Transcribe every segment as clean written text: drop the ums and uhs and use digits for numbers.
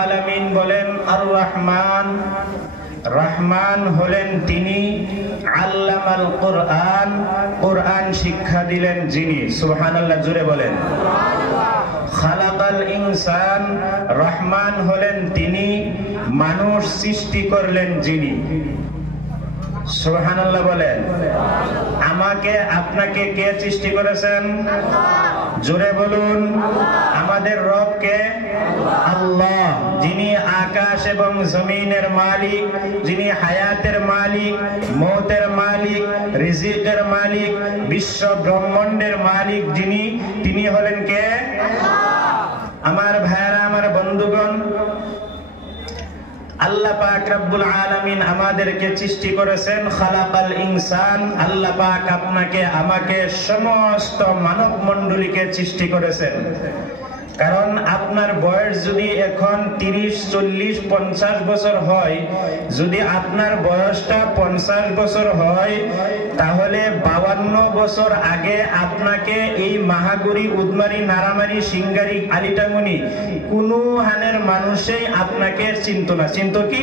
আলামিন বলেন আর রহমান, রহমান হলেন তিনি, আল্লামাল কোরআন, কোরআন শিক্ষা দিলেন যিনি। সুবহানাল্লাহ, জোরে বলেন। খালাকাল ইনসান, রহমান হলেন তিনি, মানুষ সৃষ্টি করলেন যিনি। সুবহানাল্লাহ বলেন। আমাকে আপনাকে কে সৃষ্টি করেছেন? জোরে বলুন। আমাদের রব কে? আল্লাহ, যিনি আকাশ এবং জমিনের মালিক, যিনি হায়াতের মালিক, মৌতের মালিক, রিজিকের মালিক, বিশ্ব ব্রহ্মাণ্ডের মালিক যিনি, তিনি হলেন কে? আমার ভাইরা, আমার বন্ধুগণ, আল্লাহ পাক রব্বুল আলামিন আমাদেরকে সৃষ্টি করেছেন। খালাকাল ইনসান, আল্লাহ পাক আপনাকে আমাকে সমস্ত মানব মণ্ডলীকে সৃষ্টি করেছেন। কারণ আপনার বয়স যদি এখন 30, 40, 50 বছর হয়, যদি আপনার বয়সটা 50 বছর হয়, তাহলে 52 বছর আগে আপনাকে এই মাহাগুড়ি, উদমারি, নারামারি, সিঙ্গারি, আলিটামুনি কোনো হানের মানুষই আপনাকে চিনত না। চিনত কি?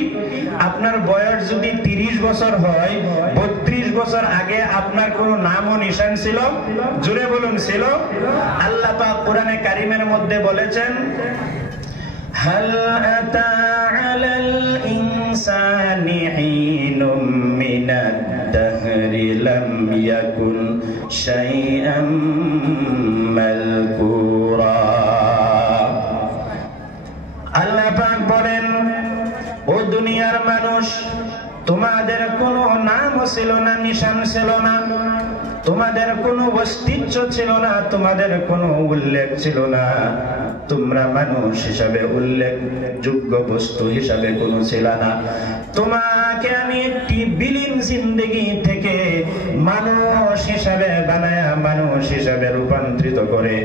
আপনার বয়স যদি 30 বছর হয়, 32 বছর আগে আপনার কোনো নাম ও নিশান ছিল? জোরে বলুন, ছিল? আল্লাহ পাক কোরআনে কারিমের মধ্যে বলেছেন, হাল আতা আলাল ইনসানি হিনুম মিনাদ দাহরি লাম ইয়াকুন শাইআম মালকুরা। আল্লাহ পাক বলেন, ও দুনিয়ার মানুষ, তোমাদের কোনো নাম ছিল না, নিশান ছিল না, তোমাদের কোনো অস্তিত্ব ছিল না, তোমাদের কোনো উল্লেখ ছিল না। তোমরা মানুষ হিসাবে উল্লেখযোগ্য বস্তু হিসাবে কোনো ছিল না। তোমাকে আমি একটি বিলীন জিন্দেগি থেকে মানুষ হিসাবে বানায়া, মানুষ হিসাবে রূপান্তরিত করে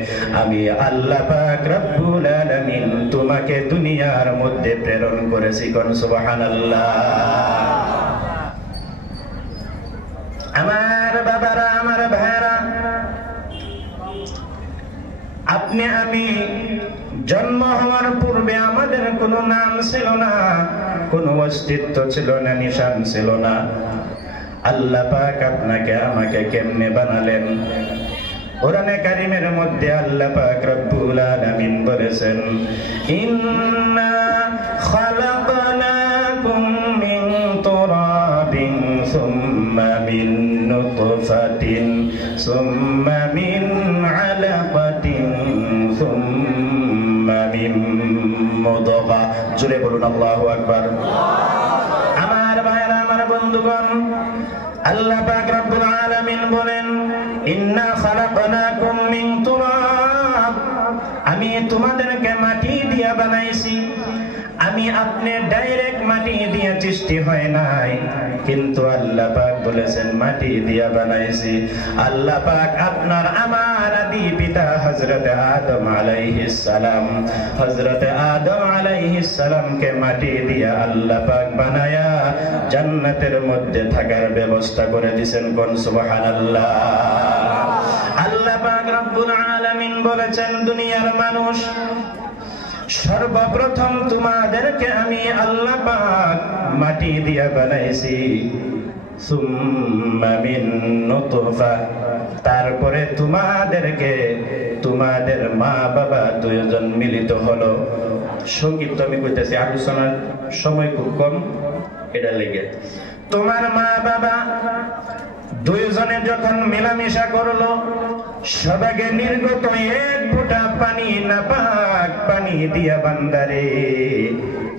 আমি আল্লাহ পাক রব্বুল আলামিন তোমাকে দুনিয়ার মধ্যে প্রেরণ করেছি। কোন সুবহানাল্লাহ। আমার বাবারা, আমার ভাইরা, আপনি আমি জন্ম হওয়ার পূর্বে আমাদের কোনো নাম ছিল না, কোনো অস্তিত্ব ছিল না, নিশান ছিল না। আল্লাহ পাক আপনাকে আমাকে কেমনে বানালেন? কোরআনে কারিমের মধ্যে আল্লাহ পাক রব্বুল আলামিন বলেছেন, ইন্না খালাকনাকুম মিন তুরাবিন সুম্মা মিন নুতফাতিন সুম্মা মিন আলাকাতিন সুম্মা মিন মুদগা। জোরে বলুন আল্লাহু আকবার। আমার ভাইরা, আমার বন্ধুগণ, আল্লাহ পাক রব্বুল আলামিন বলেন, ইন্না খালাকনাকুম মিন তুরাব, আমি তোমাদেরকে মাটি দিয়া বানাইছি। আমি আপনি ডাইরেক্ট মাটি দিয়া সৃষ্টি হয় নাই, কিন্তু আল্লাহ পাক বলেছেন মাটি দিয়া বানাইছি। আল্লাহ পাক আপনার আমার আদি পিতা হযরত আদম আলাইহিস সালাম, হযরত আদম আলাইহিস সালামকে মাটি দিয়া আল্লাহ পাক বানায়া জান্নাতের মধ্যে থাকার ব্যবস্থা করে দিয়েছেন। কোন সুবহানাল্লাহ। আল্লাহ পাক রব্বুল আলামিন বলেছেন, দুনিয়ার মানুষ, সর্বপ্রথম তোমাদেরকে আমি আল্লাহ পাক মাটি দিয়া বানাইছি। সুম্মা মিন নুতফা, তারপরে তোমাদেরকে তোমাদের মা বাবা দুইজন মিলিত হলো। সংক্ষিপ্ত আমি কইতেছি, আলোচনার সময় খুব কম, এটা লেগে। তোমার মা বাবা দুইজনে যখন মেলামেশা করলো, সবাইকে নির্গত এক ফোঁটা পানি, নাপাক পানি দিয়া বান্দারে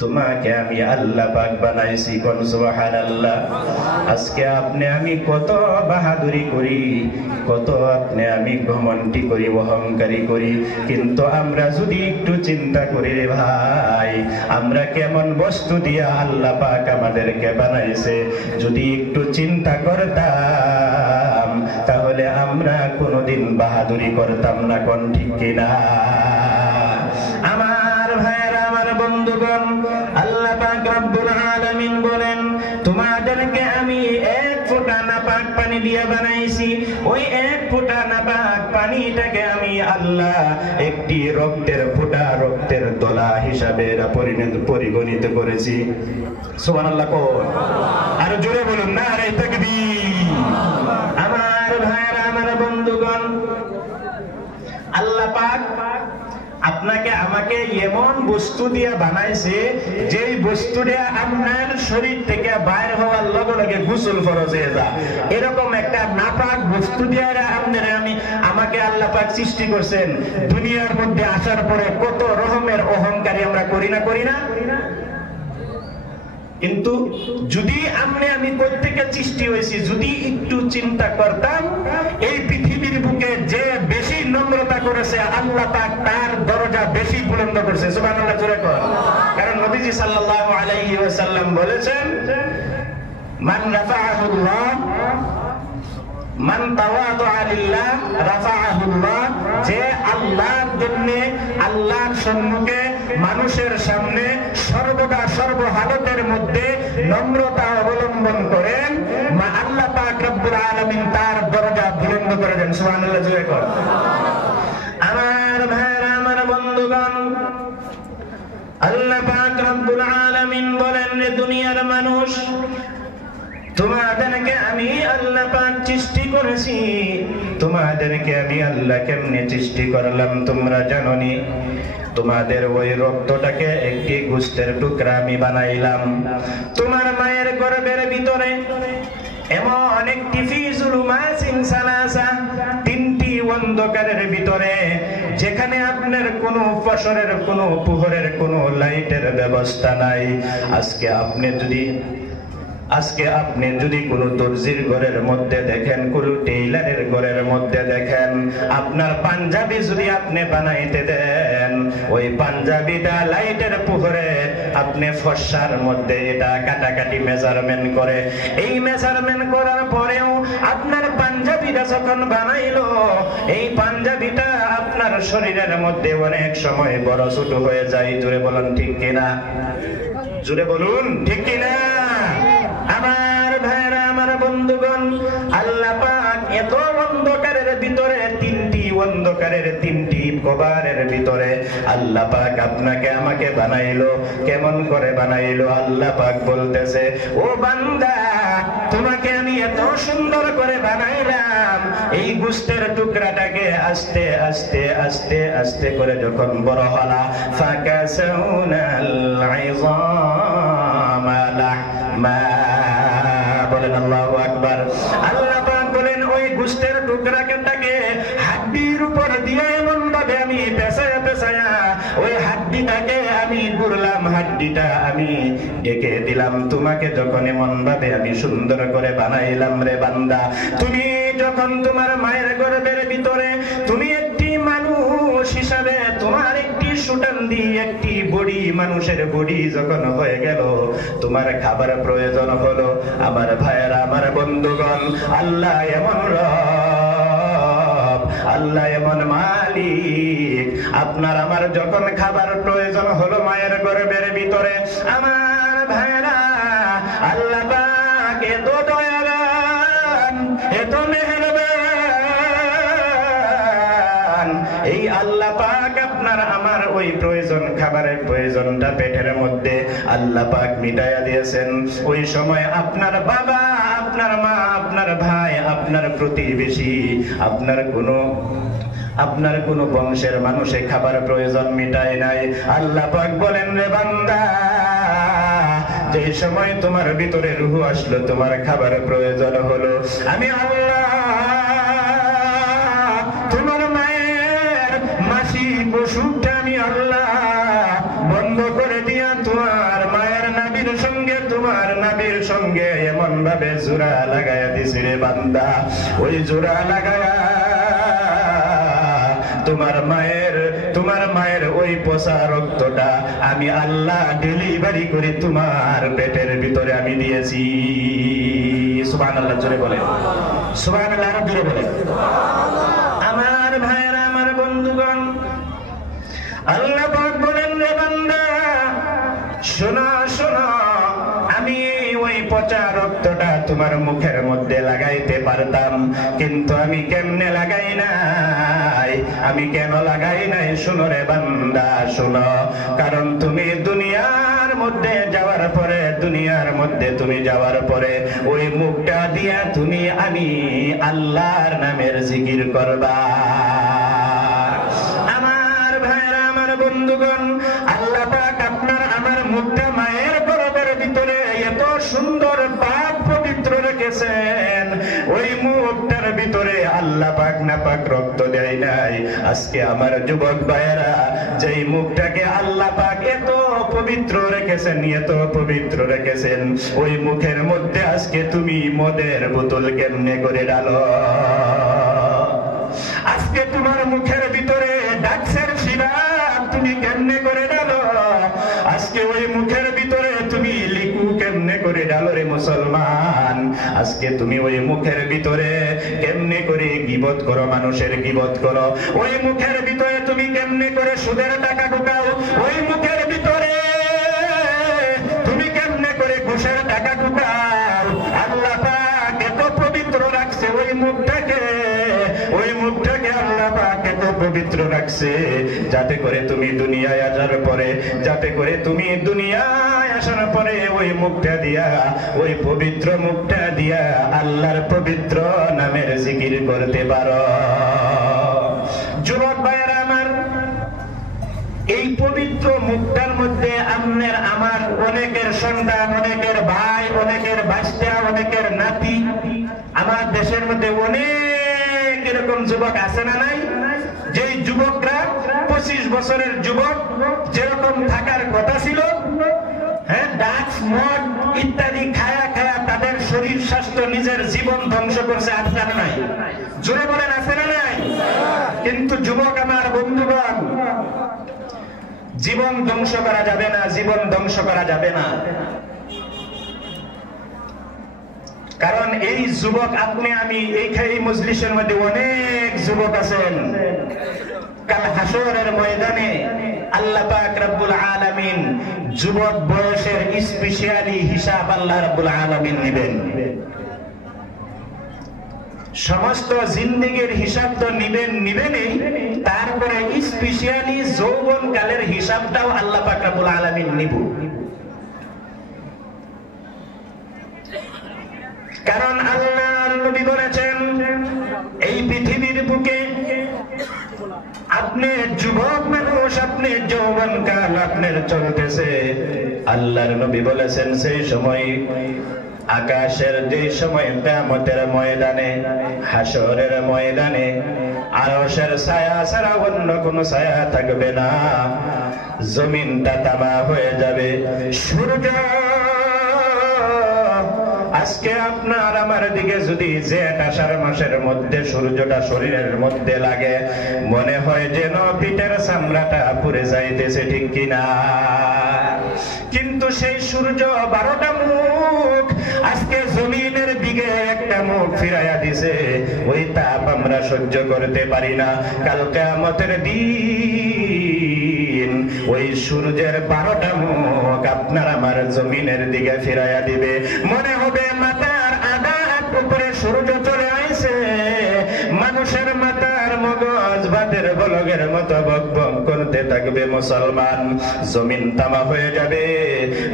তোমাকে আমি আল্লাহ পাক বানাইছি। কোন সুবহানাল্লাহ। আজকে আপনি আমি কত বাহাদুরি করি, কত আপনি আমি ঘমন্ডি করি, অহংকারী করি, কিন্তু আমরা যদি একটু চিন্তা করি রে ভাই, আমরা কেমন বস্তু দিয়া আল্লাহ পাক আমাদেরকে বানাইছে, যদি একটু চিন্তা করতাম, তাহলে আমরা কোনোদিন বাহাদুরি করতাম না। কোন ঠিক কিনা? আমার ভাইরা, আমার বন্ধুগণ, আল্লাহ পাক রব্বুল আলামিন বলেন, তোমাদেরকে আমি এক ফোঁটা নাপাক পানি দিয়া বানাইছি। ওই এক ফোঁটা নাপাক পানি পানিটাকে আমি আল্লাহ একটি রক্তের ফোঁটা, রক্তের দলা হিসাবে পরিগণিত করেছি। সুবহানাল্লাহ কোন? আর জোরে বলুন না রে তাকবীর। আমার ভাইরা, আমার বন্ধুগণ, আল্লাহ পাক আপনাকে আমাকে এমন বস্তু দিয়ে বানাইছে যেই বস্তুটা আপনার শরীর থেকে বাইর হওয়ার লগে লগে গোসল ফরজ হয়ে যায়। এরকম একটা নাপাক বস্তু দিয়ে আমাকে আল্লাহ পাক সৃষ্টি করছেন। দুনিয়ার মধ্যে আসার পরে কত রকমের অহংকারী আমরা করি না? কিন্তু যদি আমি কোত্থেকে সৃষ্টি হয়েছি যদি একটু চিন্তা করতাম, এই পৃথিবীর বুকে যে বেশি নম্রতা করেছে আল্লাহ পাক তার দরজা বেশি বুলন্দ করছে। সুবহানাল্লাহ জোরে কর। কারণ নবীজি সাল্লাল্লাহু আলাইহি ওয়াসাল্লাম বলেছেন, মান রাফাআহুল্লাহ মান তাওয়াদা লিল্লাহ রাফাআহুল্লাহ, যে আল্লাহর জন্য, আল্লাহর সম্মুখে, মানুষের সামনে সর্বদা সর্বহালতের মধ্যে নম্রতা অবলম্বন করেন, আল্লাহ পাক রব্বুল আলামিন তার দরজা বুলন্দ করে দেন। সুবহানাল্লাহ জোরে কর। আমার ভাইরা, আমার বন্ধুগণ, আল্লাহ পাক রব্বুল আলামিন বলেন, রে দুনিয়ার মানুষ, তোমাদেরকে আমি আল্লাহ পাক সৃষ্টি করেছি। তোমাদেরকে আমি আল্লাহ কেমনে সৃষ্টি করলাম তোমরা জানোনি? তোমাদের ওই রক্তটাকে একটি গোশতের টুকরা আমি বানাইলাম। তোমার মায়ের গর্ভের ভিতরে এমন একটি ফিজুলুমাসিন সালাসা, তিনটি অন্ধকারের ভিতরে, যেখানে আপনার কোনো ফসরের, কোনো পুহরের, কোনো লাইটের ব্যবস্থা নাই। আজকে আপনি যদি কোনো দর্জির ঘরের মধ্যে দেখেন, কোনো টেইলারের ঘরের মধ্যে দেখেন, আপনার পাঞ্জাবি যদি আপনি বানাইতে দেন, ওই পাঞ্জাবিটা লাইটের পুহরে আপনি ফর্সার মধ্যে এটা কাটাকাটি মেজারমেন্ট করে, এই মেজারমেন্ট করার পরেও আপনার পাঞ্জাবিটা যখন বানাইলো, এই পাঞ্জাবিটা আপনার শরীরের মধ্যে অনেক সময় বড় ছোট হয়ে যায়। জোরে বলুন ঠিক কিনা? জোরে বলুন ঠিক কিনা? আমার ভাইরা, আমার বন্ধুগণ, আল্লাহ পাক এত অন্ধকারের ভিতরে, তিনটি কবরের ভিতরে আল্লাহ পাক আপনাকে আমাকে বানাইলো। কেমন করে বানাইলো? আল্লাহ পাক বলতেছে, ও বান্দা, তোমাকে আমি এত সুন্দর করে বানাইলাম, এই গোশতের টুকরাটাকে আস্তে আস্তে আস্তে আস্তে করে যখন বড় হলা, ফাকাসাউনাল ইযামা লাহমা, বলেন আল্লাহু আকবার। আল্লাহ পাক বলেন, ওই গোশতের টুকরাটাকে হাড্ডির উপর দিয়ে এমন ভাবে আমি পেঁচায়া ওই হাড্ডিটাকে আমি গুড়লাম, হাড্ডিটা আমি ডেকে দিলাম। তোমাকে যখন এমন ভাবে আমি সুন্দর করে বানাইলাম, রে বান্দা, তুমি যখন তোমার মায়ের গর্ভের ভিতরে তুমি একটি মানুষ হিসাবে, তোমার একটি সুটান্দি, একটি বডি, মানুষের বডি যখন হয়ে গেল, তোমার খাবার প্রয়োজন হলো। আমার ভাইয়েরা, আমার বন্ধুগণ, আল্লাহ এমন রব, আল্লাহ এমন মালিক, আপনার আমার যখন খাবার প্রয়োজন হলো মায়ের গর্ভের ভিতরে, আমার ভাইয়েরা, আল্লাহ পাক এত দয়াবান, এত মেহেরবান, এই আল্লাহ পাক আপনার আমার ওই প্রয়োজন, খাবারের প্রয়োজনটা পেটের মধ্যে আল্লাহ পাক মিটাইয়া দিয়েছেন। ওই সময় আপনার বাবা, আপনার মা, আপনার ভাই, আপনার প্রতিবেশী, আপনার কোন বংশের মানুষে খাবার প্রয়োজন মিটায় নাই। আল্লাহ পাক বলেন, রে বান্দা, যে সময় তোমার ভিতরে রূহ আসলো, তোমার খাবার প্রয়োজন হলো, আমি আল্লাহ তোমার মায়ের মাসিক অসুখটা আমি আল্লাহ বন্ধ করে দিয়া তোমার মায়ের নাভির সঙ্গে এমন ভাবে জোড়া লাগাইয়া দিছি, রে বান্দা, ওই জোড়া লাগায়া তোমার মায়ের ওই পচা রক্তটা আমি আল্লাহ ডেলিভারি করে তোমার পেটের ভিতরে আমি দিয়েছি। সুবহানাল্লাহ জোরে বলেন, সুবহানাল্লাহ আরো জোরে বলেন। আমার ভাইয়েরা, আমার বন্ধুগণ, আল্লাহ পাক বলেন, রে বান্দা, শোনো, আমি ওই পচা রক্তটা তোমার মুখের মধ্যে লাগাইতে পারতাম, কিন্তু আমি কেমনে লাগাই নাই, আমি কেন লাগাই নাই? শুনো রে বান্দা শুনো, কারণ তুমি দুনিয়ার মধ্যে যাওয়ার পরে, দুনিয়ার মধ্যে তুমি যাওয়ার পরে ওই মুখটা দিয়া তুমি আমি আল্লাহর নামের জিকির করবা। আমার ভাইরা, আমার বন্ধুগণ, আল্লাহ পাক আপনার আমার মুখটা মায়ের গর্ভের ভিতরে এত সুন্দর পাক পবিত্র রেখেছেন, ওই মুখটার ভিতরে আল্লাহ পাক না পাক রক্ত দেয় নাই। আজকে আমার যুবক ভাইয়েরা, যেই মুখটাকে আল্লাহ পাক এত পবিত্র রেখেছেন, এত পবিত্র রেখেছেন, ওই মুখের মধ্যে আজকে তুমি মদের বোতল কেমনে করে ডালো? আজকে তোমার মুখের ভিতরে ডাক্সের সিরাপ তুমি কেমনে করে ডালো? আজকে ওই মুখের ভিতরে তুমি লিকু কেমনে করে ডালো রে মুসলমান? আজকে তুমি ওই মুখের ভিতরে কেমনে করে গীবত করো, মানুষের গীবত করো? ওই মুখের ভিতরে তুমি কেমনে করে সুদের টাকা ঢুকাও? ওই মুখের ভিতরে তুমি কেমনে করে ঘুষের টাকা ঢুকাও? আল্লাহ পাক এত পবিত্র রাখছে ওই মুখটাকে, ওই মুখটাকে আল্লাহ পাক এত পবিত্র রাখছে যাতে করে তুমি দুনিয়ায় আসার পরে, যাতে করে তুমি দুনিয়ায় আসার পরে ওই মুখটা দিয়া, ওই পবিত্র মুখটা দিয়া আল্লাহর পবিত্র নামের জিকির করতে পারো। যুবক ভাইয়েরা আমার, এই পবিত্র মুখটার মধ্যে আপনার আমার অনেকের সন্তান, অনেকের ভাই, অনেকের বাচ্চা, অনেকের নাতি, আমার দেশের মধ্যে অনেক এরকম যুবক আছে না নাই? যেই যুবকরা 25 বছরের যুবক যেরকম থাকার কথা ছিল, হ্যাঁ, ড্রাগস মদ ইত্যাদি খায়া খায়া তাদের শরীর স্বাস্থ্য নিজের জীবন ধ্বংস করছে, আছে না নাই? জোরে বলেন আছে না নাই? কিন্তু যুবক আমার বন্ধুগণ, জীবন ধ্বংস করা যাবে না, জীবন ধ্বংস করা যাবে না। কারণ এই যুবক আপনি আমি, এই মজলিসের মধ্যে অনেক যুবক আছেন, কাল হাসরের ময়দানে আল্লাহ পাক রব্বুল আলামিন যুবক বয়সের স্পেশালি হিসাব আল্লাহ রব্বুল আলামিন নেবেন। সমস্ত জিন্দেগির হিসাব তো নিবেনই, তারপরে স্পেশালি যৌবন কালের হিসাবটাও আল্লাহ পাক রব্বুল আলামিন নিব। কারণ আল্লাহর নবী বলেছেন, এই পৃথিবীর বুকে আপনি যুবক মানুষ, আপনি যৌবন কাল আপনার চলতেছে, আল্লাহর নবী বলেছেন সেই সময় আকাশের যে সময় কিয়ামতের ময়দানে, হাসরের ময়দানে আরশের ছায়া ছাড়া অন্য কোনো ছায়া থাকবে না, জমিনটা তামা হয়ে যাবে। সূর্য আজকে আপনার আমার দিকে যদি জেঠ আষাঢ় মাসের মধ্যে সূর্যটা শরীরের মধ্যে লাগে, মনে হয় যেন পিঠের চামড়াটা পুড়ে যাইতেছে, ঠিক কিনা? কিন্তু সেই সূর্য 12টা মুখ আজকে জমিনের দিকে একটা মুখ ফিরাইয়া দিছে, ওই তাপ আমরা সহ্য করতে পারি না। কাল কিয়ামতের দিন ওই সূর্যের 12টা মুখ আপনার আমার জমিনের দিকে ফিরাইয়া দিবে, মনে হবে মাথার আধা হাত উপরে সূর্য চলে আইছে, মানুষের মাথার মগজ ভাতের বলগের মতো বকবক করতে থাকবে। মুসলমান, জমিন তামা হয়ে যাবে,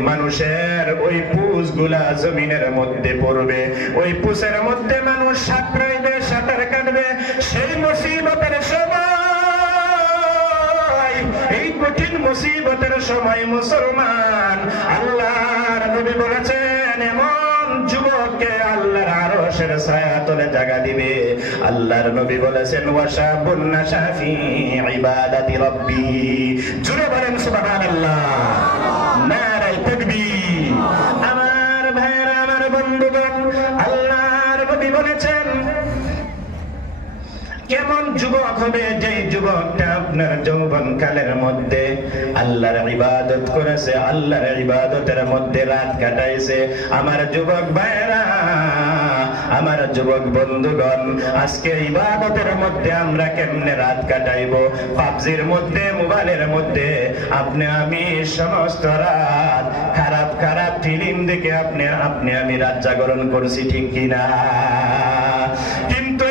মানুষের ওই পুষ গুলা জমিনের মধ্যে পড়বে, ওই পুষের মধ্যে মানুষ সাঁতরাইবে, সাঁতার কাটবে। সেই মুসিবতের সময়, এই কঠিন মুসিবতের সময় মুসলমান, আল্লাহর নবী বলেছেন, এমন যুবককে আল্লাহর আরশের ছায়া তলে জায়গা দিবে। আল্লাহর নবী বলেছেন, ওয়াশাবুন নাশা ফি ইবাদাতি রাব্বি। জোরে বলেন সুবহানাল্লাহ, নারায়ে তাকবীর। আমার ভাইরা, আমার বন্ধুগণ, আল্লাহর নবী বলেছেন, কেমন যুবক হবে? যে যুবকটা আপনার যৌবন কালের মধ্যে আল্লাহর ইবাদত করেছে, আল্লাহর ইবাদতের মধ্যে রাত কাটাইছে। আমার যুবক ভাইরা, আমার যুবক বন্ধুগণ, আজকে ইবাদতের মধ্যে আমরা কেমনে রাত কাটাইবো? পাবজির মধ্যে, মোবাইলের মধ্যে আপনি আমি সমস্ত রাত খারাপ খারাপ ফিল্ম দেখে আপনি আমি রাত জাগরণ করছি, ঠিক কিনা? কিন্তু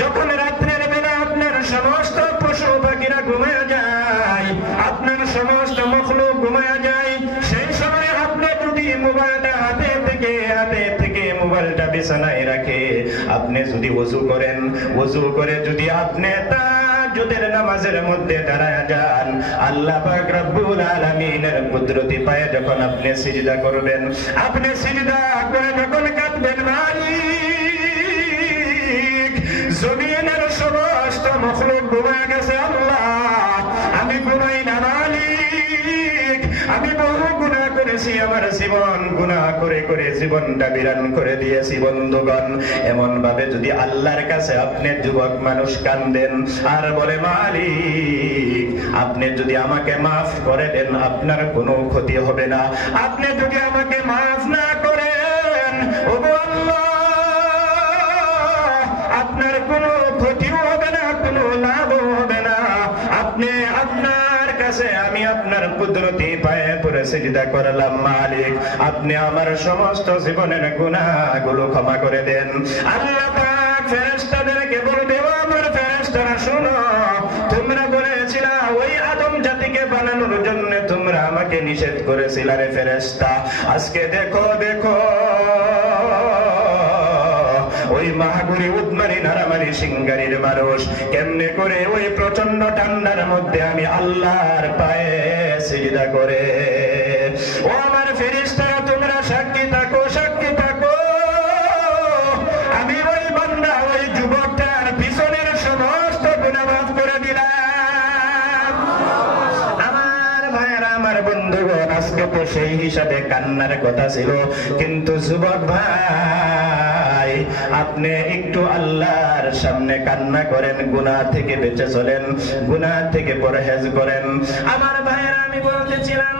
যখন রাত্রের বেলা আপনার সমস্ত পশু পাখিরা ঘুমায় যায়, আপনার সমস্ত মখলুক ঘুমায় যায়, সেই সময় আপনি যদি মোবাইলটা হাতে থেকে মোবাইলটা বিছানায় রাখে, আপনি যদি ওযু করেন, ওযু করে যদি আপনি তাহাজ্জুদের নামাজের মধ্যে দাঁড়ায় যান, আল্লাহ পাক রব্বুল আলামিনের কুদরতি পায়ে যখন আপনি সিজদা করবেন, আপনি সিজদা করে যখন কাঁদবেন, মালিক জমিনের সমস্ত মখলুক ঘুমায় গেছে, আল্লাহ আমি ঘুমাই না, মালিক আমি বহু গুনাহ করেছি, আমার জীবন গুনাহ করে করে জীবনটা বিরান করে দিয়েছি। বন্ধুগণ, এমন ভাবে যদি আল্লাহর কাছে আপনি যুবক মানুষ কান্দেন আর বলে, মালিক আপনি যদি আমাকে মাফ করে দেন, আপনার কোনো ক্ষতি হবে না, আপনি যদি আমাকে মাফ না করেন, ওগো আল্লাহ আপনার কোনো ক্ষতিও হবে না, কোনো লাভও হবে না, আপনি আপনার কাছে আমি আপনার কুদরতি পায়ে পড়ে সিজদা করলাম, মালিক আপনি আমার সমস্ত জীবনের গুনাহগুলো ক্ষমা করে দেন। আল্লাহ পাক ফেরেশতাদেরকে বলবে, ও আমার ফেরেশতারা শুনো, তোমরা বলেছিলা ওই আদম জাতিকে বানানোর জন্য তোমরা আমাকে নিষেধ করেছিলা রে ফেরেশতা, আজকে দেখো দেখো ওই মাহাগুড়ি উদ্মারি নারামারি সিঙ্গারির মানুষ কেমনে করে ওই প্রচন্ড ঠান্ডার মধ্যে আমি আল্লাহর পায়ে সিজদা করে। ও আমার ফেরেশতারা তোমরা সাক্ষী থাকো, সাক্ষী থাকো, আমি ওই বান্দা ওই যুবকটার পিছনের সমস্ত গুনাহ মাফ করে দিলাম। আমার ভাইয়েরা, আমার বন্ধুগণ, আজকে তো সেই হিসাবে কান্নার কথা ছিল, কিন্তু যুবক ভাই আপনি একটু আল্লাহর সামনে কান্না করেন, গুনাহ থেকে বেঁচে চলেন, গুনাহ থেকে পরহেজ করেন। আমার ভাইয়েরা, আমি বলতেছিলাম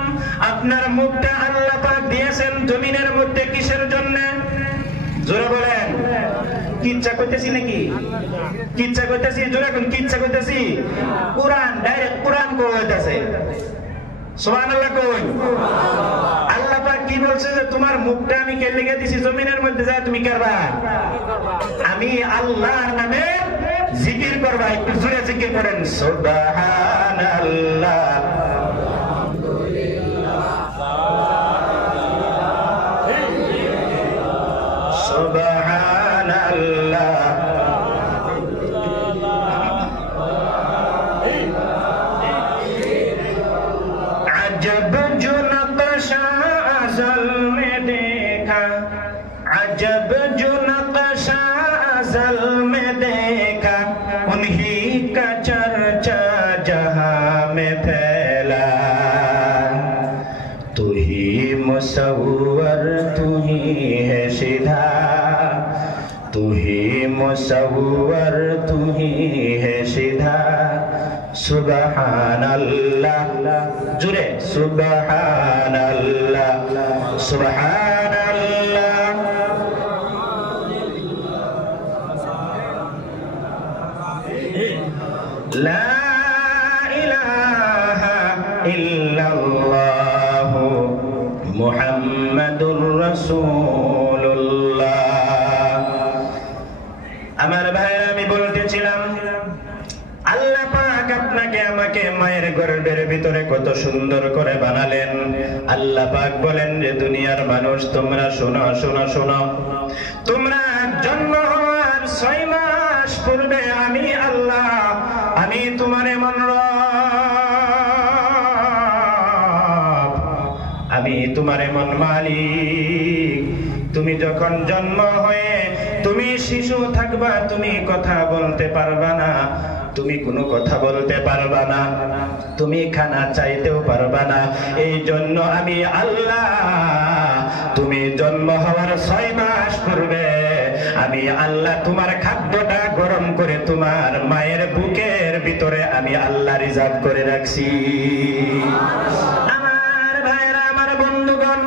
আপনার মুখটা আল্লাহ পাক দিয়েছেন জমিনের মধ্যে কিসের জন্য? জোরে বলেন, কি ইচ্ছা করতেছি নাকি? কি ইচ্ছা করতেছি? জোরে কোন কি ইচ্ছা করতেছি? কোরআন, ডাইরেক্ট কোরআন কইতেছে, সুবহানাল্লাহ কই। আল্লাহ পাক কি বলছে যে তোমার মুখটা আমি কে লিখে দিছি জমিনের মধ্যে, যা তুমি করবা, আমি আল্লাহর নামে জিকির করবা। একটু জোরে জিকির করেন, সুবহানাল্লাহ, সুবহানাল্লাহ, अजब जो नक्शा अज़ल में देखा, अजब जो नक्शा अज़ल में देखा, उन्हीं का चर्चा जहां में फैला, तू ही मुसव्वर तू ही है सीधा, तू ही मुसव्वर तू ही है सीधा, सुबहानल्लाह, जुरे सुबहानल्लाह, सुबहानल्लाह, ला इलाहा इल्लल्लाह मुहम्मदुर রাসূলুল্লাহ। আমার ভাইরা, আমি বলতেছিলাম আল্লাহ পাক আপনাকে আমাকে মায়ের গর্ভের ভিতরে কত সুন্দর করে বানালেন। আল্লাহ পাক বলেন যে দুনিয়ার মানুষ তোমরা শোনো শোনো শোনো, তোমরা জন্ম হওয়ার 6 মাস পূর্বে আমি আল্লাহ, আমি তোমার এমন রব, আমি তোমার এমন মালিক, তুমি যখন জন্ম হয়ে তুমি শিশু থাকবা, তুমি কথা বলতে পারবা না, তুমি কোনো কথা বলতে পারবা না, তুমি খানা চাইতেও পারবা না। এই জন্য আমি আল্লাহ তুমি জন্ম হওয়ার 6 মাস পূর্বে আমি আল্লাহ তোমার খাদ্যটা গরম করে তোমার মায়ের বুকের ভিতরে আমি আল্লাহ রিজার্ভ করে রাখছি। আমার ভাইরা, আমার বন্ধুগণ,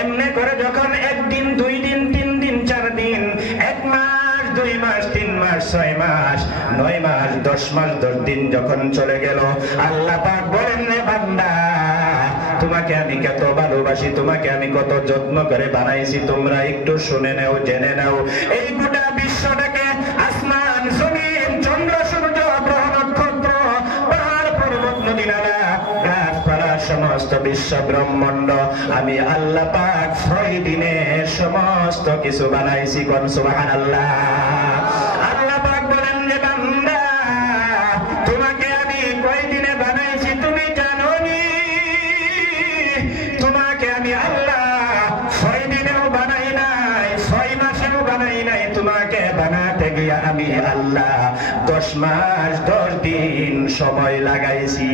এমনি করে যখন 1 দিন 2 দিন 3 দিন 4 দিন 1 মাস 2 মাস 3 মাস 6 মাস 9 মাস 10 মাস 10 দিন যখন চলে গেল, আল্লাহ পাক বলেন রে বান্দা, তোমাকে আমি কত ভালোবাসি, তোমাকে আমি কত যত্ন করে বানাইছি, তোমরা একটু শুনে নাও, জেনে নাও। এই গোটা বিশ্বটাকে আসমান, জমিন, চন্দ্র, সূর্য, গ্রহ, নক্ষত্র, পাহাড়, পর্বত, নদী, নালা, গাছপালা, সমস্ত বিশ্ব ব্রহ্মাণ্ড আমি আল্লাহ পাক 6 দিনে সমস্ত কিছু বানাইছি। কোন সুবহানাল্লাহ। আল্লাহ পাক বলেন যে বান্দা, তোমাকে আমি কয় দিনে বানাইছি তুমি জানো নি? তোমাকে আমি আল্লাহ 6 দিনেও বানাই নাই, 6 মাসেও বানাই নাই, তোমাকে বানাতে গিয়ে আমি আল্লাহ 10 মাস 10 দিন সময় লাগাইছি।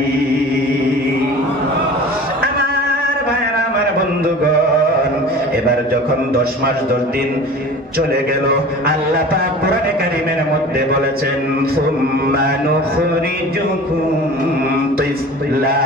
আমার ভাইরা, আমার বন্ধুগণ, এবার যখন 10 মাস 10 দিন চলে গেল, আল্লাহ পাক কোরআনে কারীমের মধ্যে বলেছেন সুম্মা নুখরিজুকুম তিফলা।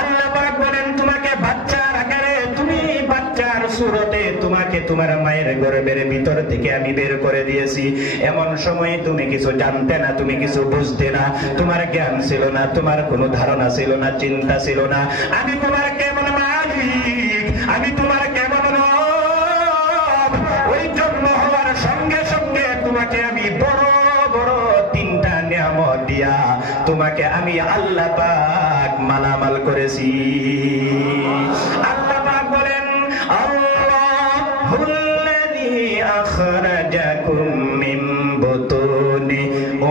আল্লাহ পাক বলেন তোমাকে বাচ্চার আকারে, তুমি বাচ্চার সুরতে তোমাকে তোমার মায়ের গর্ভের ভিতর থেকে আমি বের করে দিয়েছি। এমন সময় তুমি কিছু জানতে না, তুমি কিছু বুঝতে না, তোমার জ্ঞান ছিল না, তোমার কোনো ধারণা ছিল না, চিন্তা ছিল না। আমি তোমার কেমন মালিক, আমি তোমার কেমন রব। ওই জন্ম হওয়ার সঙ্গে সঙ্গে তোমাকে আমি বড় বড় 3টা নিয়ামত দিয়া তোমাকে আমি আল্লাহ পাক মালামাল করেছি। আল্লাহ পাক বলেন আল্লাহুল্লাযী আখরাজাকুম মিন বুতুনি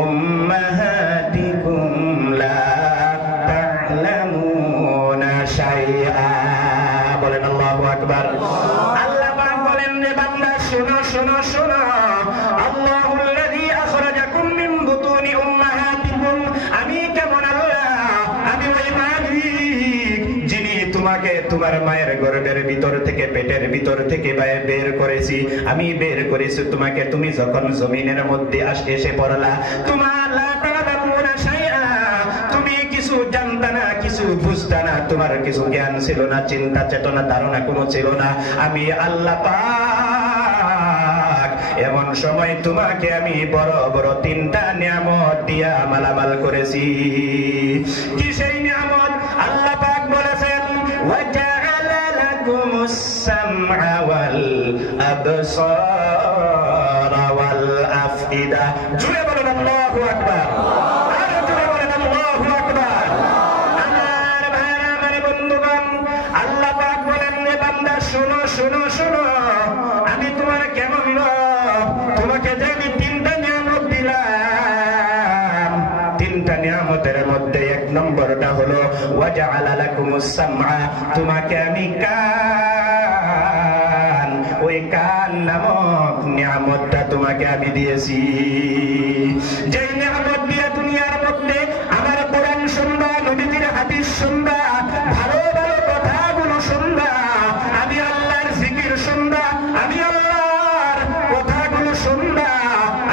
উম্মাহাতিকুম লা তা'লামুনা শাইআ। বলেন আল্লাহু আকবার। আল্লাহ পাক বলেন যে বান্দা শোনো শোনো শোনো, আল্লাহুল্লাযী আখরাজাকুম মিন বুতুনি উম্মাহাতিকুম, আমি কেমন আল্লাহ, আমি ওই মালিক যিনি তোমাকে তোমার মায়ের গর্ভের ভিতর থেকে, পেটের ভিতর থেকে বের করেছি। আমি বের করেছি তোমাকে, তুমি যখন জমিনের মধ্যে এসে পড়লা, তোমার লা তা'লামুনা শাইআ, তুমি কিছু জানতা না, কিছু বুঝতা না, তোমার কিছু জ্ঞান ছিল না, চিন্তা চেতনা ধারণা কোনো ছিল না। আমি আল্লাহ পাক এমন সময় তোমাকে আমি বড় বড় 3টা নিয়ামত দিয়া মালামাল করেছি। কি সেই নিয়ামত? আল্লাহ পাক বলেছেন ওয়াজআলা লাকুমুস সামআ ওয়াল আবসারা ওয়াল আফইদা। জুড়ে বলেন আল্লাহু আকবার। আর জুড়ে বলেন আল্লাহু আকবার। আমার ভাইরা, আমার বন্ধুগণ, আল্লাহ পাক বলেন যে বান্দা শোনো শোনো শোনো, আমি তোমার কেমন রব, তোমাকে যে আমি 3টা নিয়ামত দিলাম, 3টা নিয়ামতের মধ্যে 1 নম্বরটা হলো ওয়াজআলা লাকুমুস সামআ, তোমাকে আমি কান, ওই কান নামক নিয়ামতটা তোমাকে আমি দিয়েছি। যে নিয়ামত দিয়ে দুনিয়ার মধ্যে আমার কোরআন শুনবা, নবীজির হাদিস শুনবা, ভালো ভালো কথাগুলো শুনবা, আমি আল্লাহর জিকির শুনবা, আমি আল্লাহর কথাগুলো শুনবা,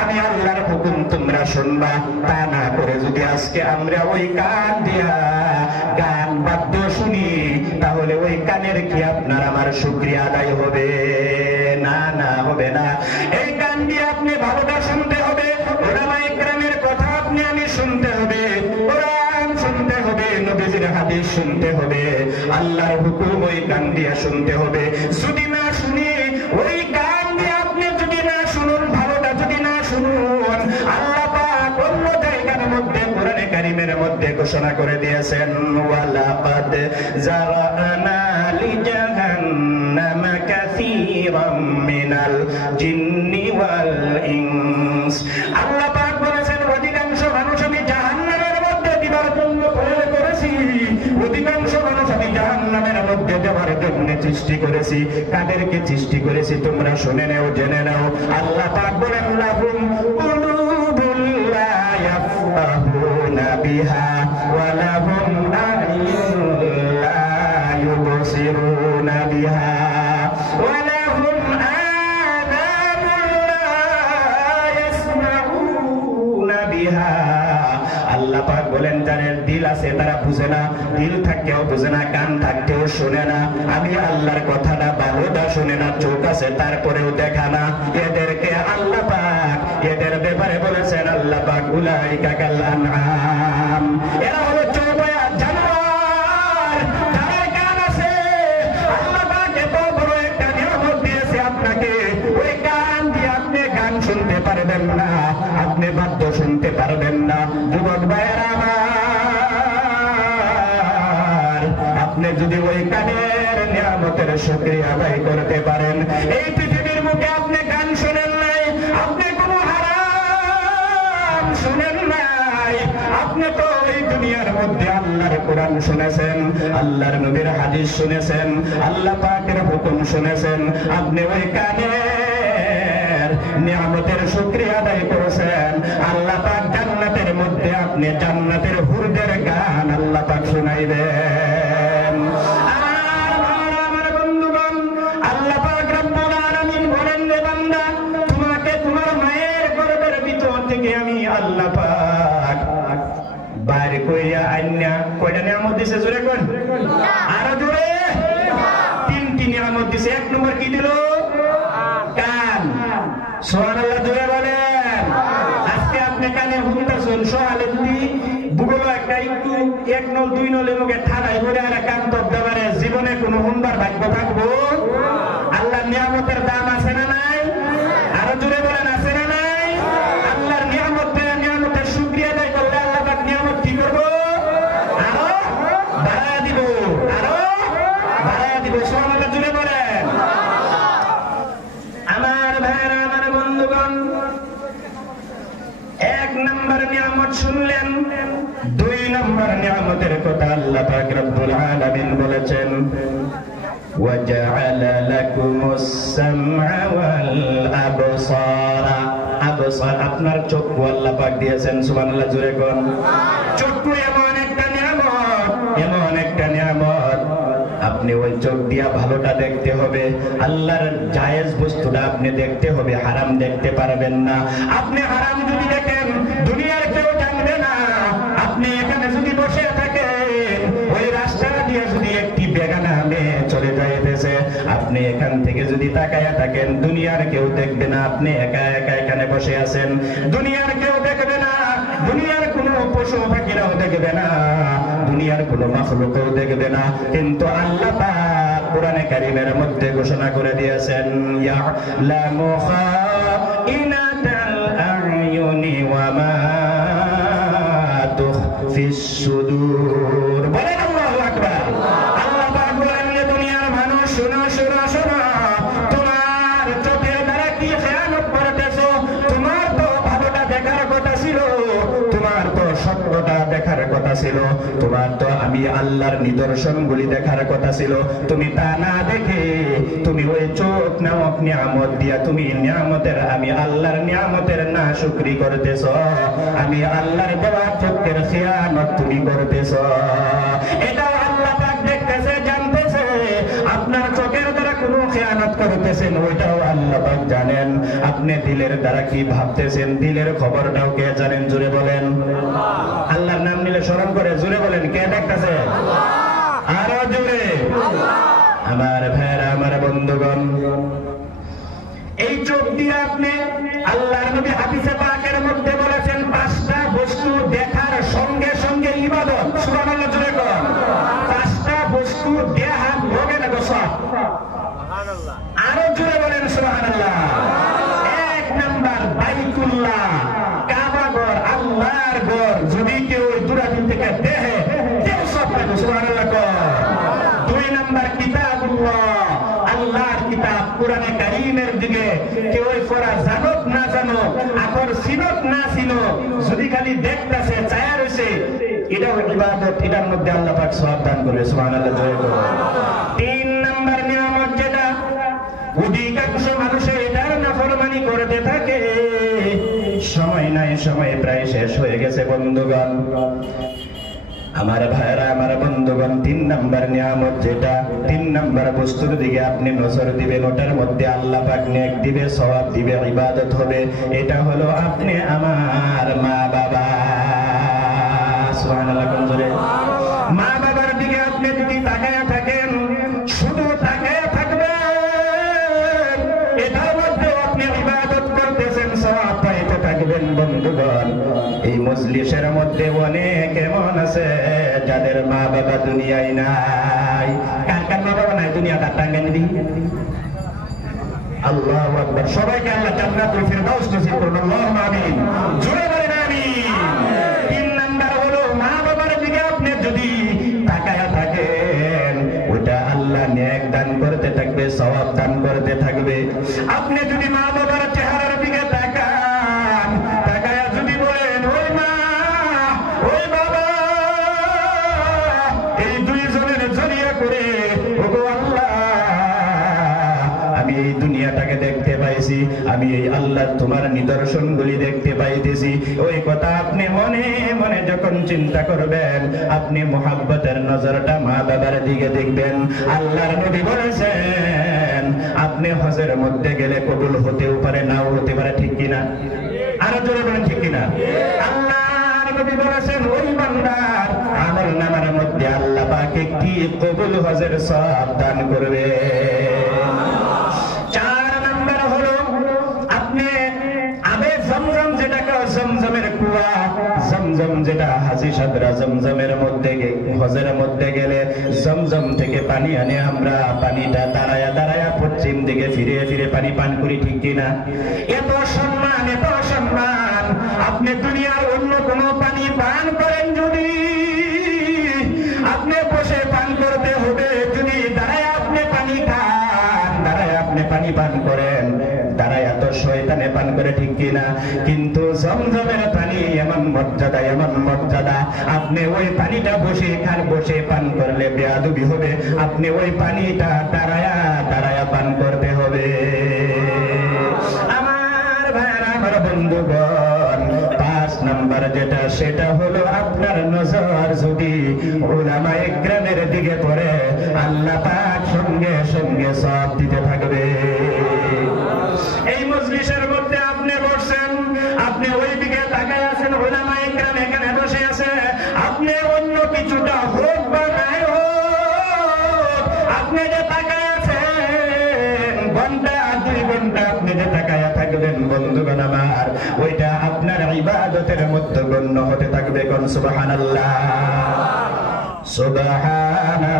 আমি আল্লাহর হুকুম তোমরা শুনবা। তা না করে যদি আজকে আমরা ওই কান দিয়া গান বাদ্য শুনি, তাহলে ওই কানের কি আপনার আমার শুকরিয়া আদায় হবে? না, না, হবে না। এই কান দিয়ে আপনি ভালোটা শুনতে হবে, উলামায়ে কেরামের কথা আপনি আমি শুনতে হবে, কোরআন শুনতে হবে, নবীজির হাদিস শুনতে হবে, আল্লাহর হুকুম ওই কান দিয়ে শুনতে হবে। যদি না শুনি, ওই কান দিয়ে আপনি যদি না শুনুন, ভালোটা যদি না শুনুন, আল্লাহ পাক অন্য জায়গার মধ্যে কোরআনে কারীমের মধ্যে ঘোষণা করে দিয়েছেন ওয়ালাকাদ জারানা লিজাহান্নামা কাসীরাম মিনাল জিন্নি ওয়াল ইনস। আল্লাহ পাক বলেছেন অধিকাংশ মানুষ আমি জাহান্নামের মধ্যে দিবার জন্য করেছি, অধিকাংশ মানুষ আমি জাহান্নামের মধ্যে দেওয়ার জন্য সৃষ্টি করেছি। কাদেরকে সৃষ্টি করেছি তোমরা শুনে নাও, জেনে নাও। আল্লাহ পাক বলেন লাহুম কুলুবুল লা ইয়াফকাহুনা বিহা ওয়া লাহুম আ'য়ুনুন লা ইউবসিরুনা বিহা ওয়া লাহুম আযানুন লা ইয়াসমাউনা বিহা। আল্লাহ পাক বলেন যাদের দিল আছে তারা বুঝে না, দিল থাকতেও বুঝে না, কান থাকতেও শুনে না, আমি আল্লাহর কথাটা ভালোটা শুনে না, চোখ আছে তারপরেও দেখা না, এদেরকে আল্লাহ পাক এদের ব্যাপারে বলেছেন আল্লাহ পাক উলাইকা কাল আনআম, এরা হলো চৌপায়া জানোয়ার। পারবেন না, আপনি বাদ্য শুনতে পারবেন না। যুবক ভাইয়েরা আমার, আপনি যদি ওই কানের নিয়ামতের শুকরিয়া আদায় করতে পারেন, এই পৃথিবীর মুখে আপনি গান শুনেন নাই, আপনি কোনো হারাম শুনেন নাই, আপনি তো এই দুনিয়ার মধ্যে আল্লাহর কোরআন শুনেছেন, আল্লাহর নবীর হাদিস শুনেছেন, আল্লাহ পাকের হুকুম শুনেছেন, আপনি ওই কানের নিয়ামতের শুকরিয়া আদায় করেছেন। আল্লাহ পাক জান্নাতের মধ্যে আপনি জান্নাতের হুরদের গান আল্লাহ পাক শুনাইবেন। আমার বন্ধুগণ, আল্লাহ পাক রব্বুল আলামিন বলেন, রে বান্দা, তোমাকে তোমার মায়ের গর্ভের ভিতর থেকে আমি আল্লাহ পাক বাইরে কইয়া আইনা কয়টা নিয়ামত দিছে? জোরে কোন, আরো জোরে। তিনটি নিয়ামত দিছে। এক নম্বর কি দিল? কান। সুবহানাল্লাহ, জোরে বলেন। আজকে আপনি কানে শুনতেছেন, সকালে যদি বুগলো একটা একটু এক নল দুই নলে মুখে ঠাড়াই করে আর কান তো দেবারে জীবনে কোনো হুন্দার ভাগ্য থাকবো? আল্লাহর নিয়ামতের দাম আছে না নাই? আরো জোরে বলেন, আছে না নাই? আল্লাহর নিয়ামতের শুকরিয়া আদায় করলে আল্লাহ পাক নিয়ামত কি করবো? আরো বাড়ায় দিব, আরো বাড়ায় দিব। সুবহানাল্লাহ, জোরে বলেন। আমার ভাইরা, আমার বন্ধুগণ, এক নম্বর নিয়ামত শুনলেন। দুই নম্বর নিয়ামতের কথা আল্লাহ পাক রব্বুল আলামিন বলেছেন, وَجَعَلَ لَكُمُ السَّمْعَ وَالْأَبْصَارَ। আবসার, আপনার চক্ষু আল্লাহ পাক দিয়েছেন। সুবহানাল্লাহ, জোরে কোন। চক্ষু এমন একটা নিয়ামত, এমন একটা নিয়ামত, আপনি ওই চোখ দিয়া ভালোটা দেখতে হবে, আল্লাহর জায়েজ বস্তুটা আপনি দেখতে হবে, হারাম দেখতে পারবেন না। আপনি হারাম যদি দেখেন দুনিয়ার কেউ জানবে না। আপনি এখানে যদি বসে থাকেন, ওই রাস্তা দিয়ে যদি একটি বেগানা মেয়ে চলে যাইতেছে, আপনি এখান থেকে যদি তাকায়া থাকেন, দুনিয়ার কেউ দেখবে না, আপনি একা একা এখানে বসে আছেন, দুনিয়ার কেউ দেখবে না, দুনিয়ার কোনো পশু পাখিরাও দেখবে না, দুনিয়ার কোনো মাখলুকও দেখবে না। কিন্তু আল্লাহ পাক কোরআনে কারীমের মধ্যে ঘোষণা করে দিয়েছেন, ইয়ালামু খাইনাতাল আ'য়ুনি ওয়া মা তুখফিস সুদূর। বলেন আল্লাহু আকবার। আল্লাহ পাক বলেন, দুনিয়ার মানুষ, শোনো শোনো শোনো, তোমার চোখের দ্বারা কি খেয়ানত করতেছো? তোমার তো ভালোটা দেখার কথা ছিল, তোমার তো সত্যটা দেখার কথা ছিল, তোমার তো আমি আল্লাহর নিদর্শনগুলি দেখার কথা ছিল, তুমি তা না দেখে তুমি ওই চোখ নামক নিয়ামত দিয়া তুমি নিয়ামতের, আমি আল্লাহর নিয়ামতের না শুকরি করতেছ, আমি আল্লাহর দেওয়া চোখের খেয়ানত তুমি করতেছ। এটাও আল্লাহ পাক দেখতেছে, জানতেছে। আপনার চোখের দ্বারা কোনো খেয়ানত করতেছেন, ওইটাও আল্লাহ পাক জানেন। আপনি দিলের দ্বারা কি ভাবতেছেন, দিলের খবরটাও কে জানেন? জোরে বলেন। আল্লাহর নাম নিলে স্মরণ করে, জোরে বলেন, কে দেখতেছে? আরো জোরে। আমার ভাইরা, আমার বন্ধুগণ, এই চোখ দিয়ে আপনি, আল্লাহর নবী হাদিসে পাকের মধ্যে বলেছেন, 5টা বস্তু দেখার সঙ্গে সঙ্গে ইবাদত। সুবহানাল্লাহ, জোরে বলেন। 5টা বস্তু দেখার লগে লগে সব। আরো জোরে বলেন, সুবহানাল্লাহ। 1 নাম্বার বাইতুল্লাহ, কাবা ঘর, আল্লাহর ঘর, যদি কেউ দূরাদিন থেকে দেখে, কেউ সব পাবে। সুবহানাল্লাহ। 2 নাম্বার কিতাবুল্লাহ, আল্লাহর কিতাব কোরআনে কারীমের দিকে কেউ পড়া জানুক না জানুক, আকর সিনুক না সিনুক, যদি খালি দেখতেছে, চায়া রয়েছে, এটাও ইবাদত, এটার মধ্যে আল্লাহ পাক সওয়াব দান করবে। সুবহানাল্লাহ। 3 নাম্বার নিয়ামত যেটা অধিকাংশ মানুষে এটার নাফরমানি করতে থাকে, সময় নাই, সময় প্রায় শেষ হয়ে গেছে বন্ধুগণ। আমার ভাইরা, আমার বন্ধুগণ, 3 নাম্বার নিয়ামত যেটা, 3 নাম্বার বস্তুর দিকে আপনি নজর দিবেন, ওটার মধ্যে আল্লাহ পাক নেক দিবে, সওয়াব দিবে, ইবাদত হবে। এটা হলো আপনি আমার মা বাবা। সুবহানাল্লাহ। কোন জোরে? মা বাবার দিকে আপনি যদি তাকায়া থাকেন, শুধু তাকায়া থাকবেন, এটার মধ্যে আপনি ইবাদত করতেছেন, সওয়াব পাইতে থাকবেন। বন্ধুগণ, এই মজলিসের মধ্যে অনেক এমন আছে যাদের মা বাবা দুনিয়ায় নাই। কার কার মা বাবা নাই? দুনিয়াটা টাঙ্গাই দিই। আল্লাহু আকবার। সবাইকে আল্লাহ জান্নাতুল ফিরদাউস নসিব করুন, আল্লাহুম্মা আমিন। জোরে বলেন আমিন। 3 নাম্বার হলো মা বাবার দিকে আপনি যদি তাকায়া থাকেন, ওটা আল্লাহ নেক দান করতে থাকবে, সওয়াব দান করতে থাকবে। আপনি যদি মা বাবার চেহারার দিকে তাকান, তাকায়া যদি বলেন ওই মা ওই বাবা, এই দুইজনের জড়িয়ে করে ওগো আল্লাহ আমি এই দুনিয়াটাকে দেখতে পাইছি, আমি এই আল্লাহ তোমার নিদর্শনগুলি দেখতে পাইতেছি। ওই কথা আপনি মনে মনে যখন চিন্তা করবেন, আপনি মুহাব্বতের নজরটা মা বাবার দিকে দেখবেন। আল্লাহর নবী বলেছেন আপনি হজের মধ্যে গেলে কবুল হতেও পারে, নাও হতে পারে, ঠিক কিনা? আরো জোরে বলেন ঠিক কিনা? আল্লাহর নবী বলেছেন ওই বান্দার আমল নামার মধ্যে আল্লাহ পাক একটি কবুল হজের সওয়াব দান করবে। জমজমের কুয়া, জমজম যেটা হাজী সাদরা জমজমের মধ্যে হজের মধ্যে গেলে জমজম থেকে পানি আনে, আমরা পানিটা দাঁড়ায়া দাঁড়ায়া পশ্চিম দিকে ফিরে ফিরে পানি পান করি, ঠিক কিনা? এত সম্মান, এত সম্মান। আপনি দুনিয়ার অন্য কোন পানি পান করেন, যদি আপনি বসে পান করতে হবে, যদি দাঁড়ায় আপনি পানি খান, দাঁড়ায় আপনি পানি পান করেন, দাঁড়ায় এত শয়তানে পান করে, ঠিক কিনা? কিন্তু জমজমের পানি এমন মর্যাদা, এমন মর্যাদা, আপনি ওই পানিটা বসে খান, বসে পান করলে বেয়াদবি হবে, আপনি ওই পানিটা দাঁড়ায়া দাঁড়ায়া পান করতে হবে। আমার ভাইরা, আমার বন্ধুগণ, 5 নাম্বার যেটা, সেটা হলো আপনার নজর যদি উলামায়ে ইকরামের দিকে পড়ে, আল্লাহ পাক সঙ্গে সঙ্গে সওয়াব দিতে থাকবে। এই মজলিসের মধ্যে আপনি বসছেন, আপনি ওই দিকে তাকায় আছেন, উলামায়ে ইকরাম এখানে বসে আছে, আপনি অন্য কিছুটা হোক বা নাই হোক, আপনি যে তাকায় আছেন, ঘন্টা 2 ঘন্টা আপনি যে তাকায় থাকবেন, বন্ধুগণ আমার, ওইটা আপনার ইবাদতের মধ্যে গণ্য হতে থাকবে। কোন সুবহানাল্লাহ, সুবহানাল্লাহ।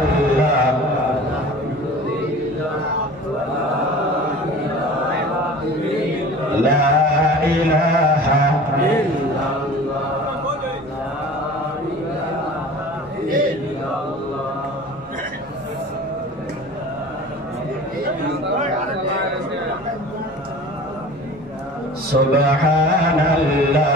লা ইলাহা ইল্লাল্লাহ, সুবহানাল্লাহ।